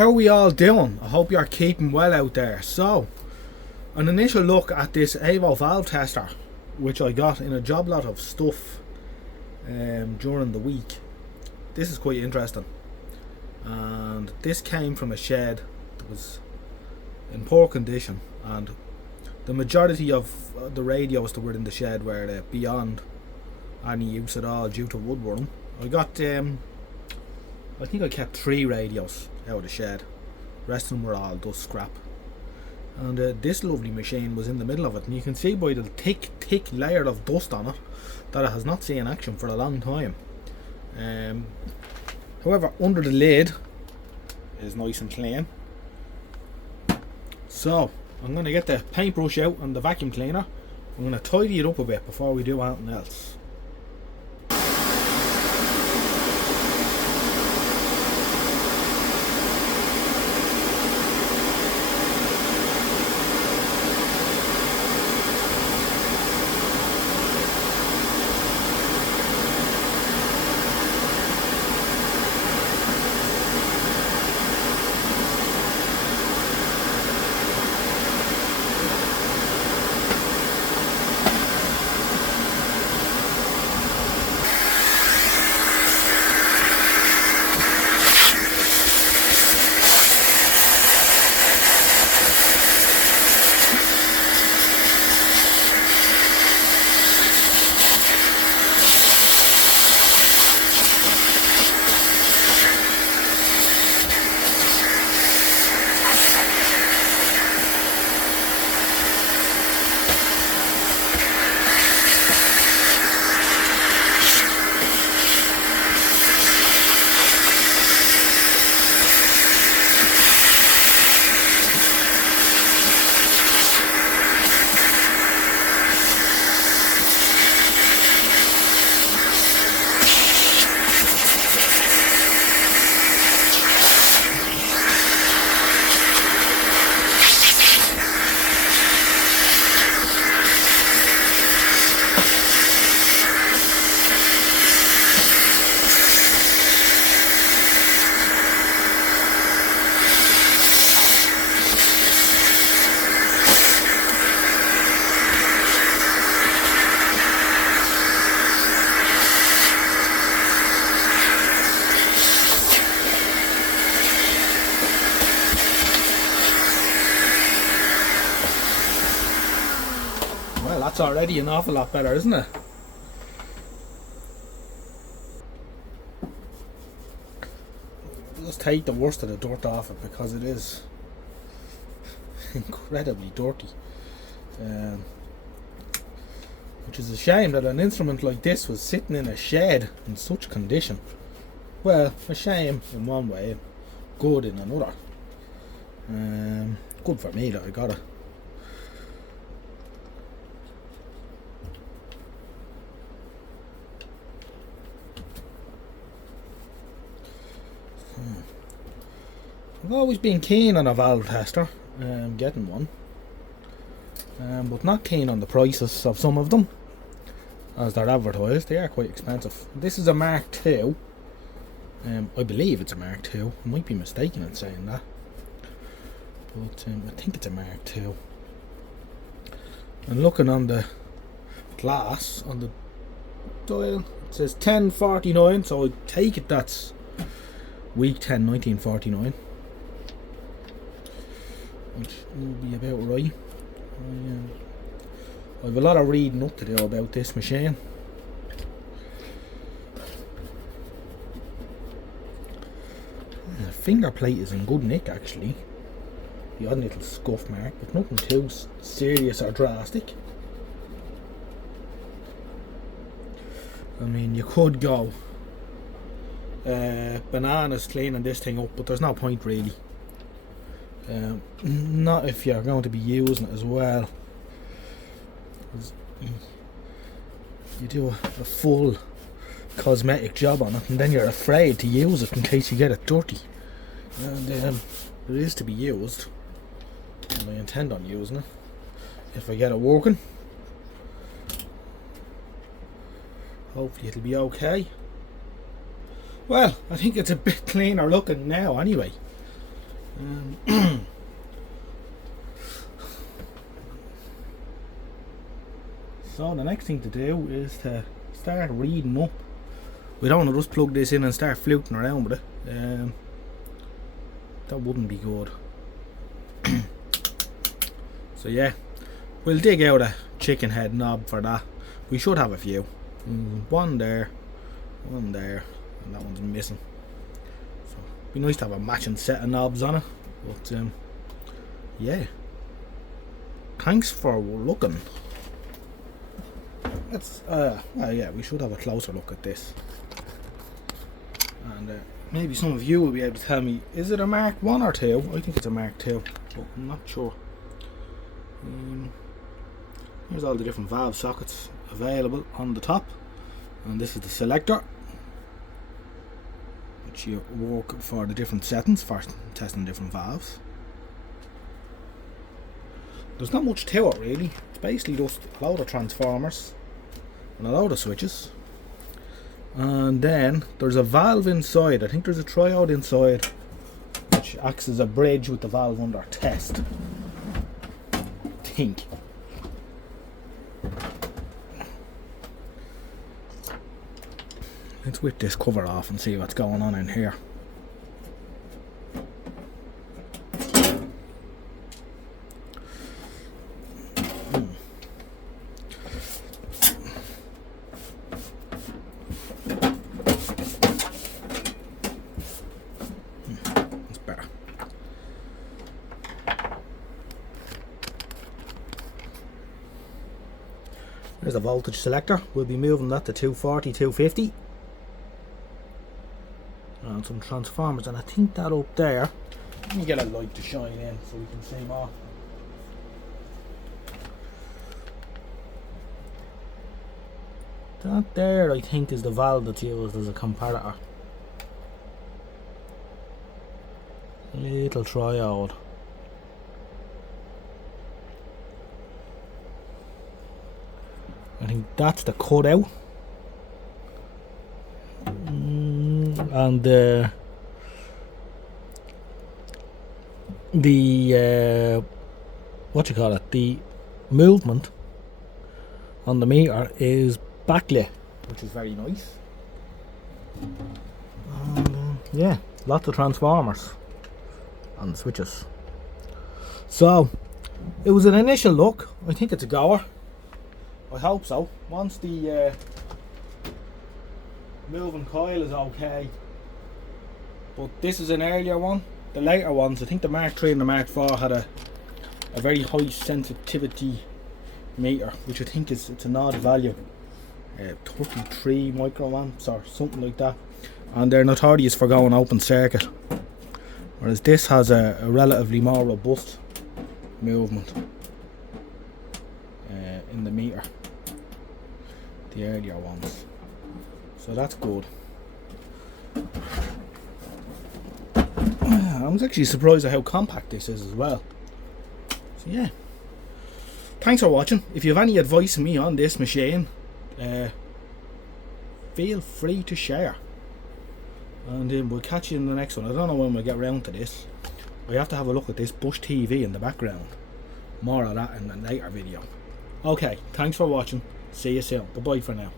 How are we all doing? I hope you're keeping well out there. So, an initial look at this Avo valve tester, which I got in a job lot of stuff during the week. This is quite interesting, and this came from a shed that was in poor condition, and the majority of the radios that were in the shed were beyond any use at all due to woodworm. I got I think I kept 3 radios out of the shed. The rest of them were all dust scrap, and this lovely machine was in the middle of it, and you can see by the thick layer of dust on it that it has not seen action for a long time. However, under the lid is nice and clean. So I'm going to get the paintbrush out and the vacuum cleaner. I'm going to tidy it up a bit before we do anything else. Well, that's already an awful lot better, isn't it? Let's take the worst of the dirt off it, because it is incredibly dirty. Which is a shame that an instrument like this was sitting in a shed in such condition. Well, a shame in one way, good in another. Good for me that I got it. I've always been keen on a valve tester, getting one, but not keen on the prices of some of them, as they're advertised. They are quite expensive. This is a Mark II. I believe it's a Mark II. I might be mistaken in saying that, but I think it's a Mark II. And looking on the glass on the dial, it says 1049, so I take it that's week 10, 1949. Which will be about right. I have a lot of reading up to do about this machine. The finger plate is in good nick actually. The odd little scuff mark, but nothing too serious or drastic. I mean, you could go bananas cleaning this thing up, but there's no point really. Not if you're going to be using it as well. You do a full cosmetic job on it, and then you're afraid to use it in case you get it dirty. And it is to be used, and I intend on using it if I get it working. Hopefully it'll be okay. Well, I think it's a bit cleaner looking now anyway. So the next thing to do is to start reading up. We don't want to just plug this in and start fluting around with it. That wouldn't be good. So yeah, we'll dig out a chicken head knob for that. We should have a few. One there, and that one's missing. So it'd be nice to have a matching set of knobs on it. But yeah. Thanks for looking. Let's well, yeah, we should have a closer look at this. And maybe some of you will be able to tell me, is it a Mark 1 or 2? I think it's a Mark 2, but I'm not sure. Here's all the different valve sockets available on the top, and this is the selector, which you work for the different settings for testing different valves. There's not much to it really. It's basically just a load of transformers and a load of switches, and then there's a valve inside. I think there's a triode inside which acts as a bridge with the valve under test. Let's whip this cover off and see what's going on in here. That's better. There's a voltage selector. We'll be moving that to 240, 250. And some transformers, and I think that up there, let me get a light to shine in so we can see more. That there I think is the valve that's used as a comparator. Little triode. I think that's the cutout. And the what you call it, the movement on the meter is backlit, which is very nice. And, yeah, lots of transformers and switches. So it was an initial look. I think it's a goer. I hope so. Once the moving coil is okay, but this is an earlier one. The later ones, I think the Mark 3 and the Mark 4 had a very high sensitivity meter, which I think it's an odd value, 33 microamps or something like that, and they're notorious for going open circuit, whereas this has a relatively more robust movement in the meter, the earlier ones. So that's good. I was actually surprised at how compact this is as well. So yeah. Thanks for watching. If you have any advice for me on this machine, feel free to share. And then we'll catch you in the next one. I don't know when we'll get round to this. I have to have a look at this Bush TV in the background. More of that in the later video. Okay, thanks for watching. See you soon. Bye bye for now.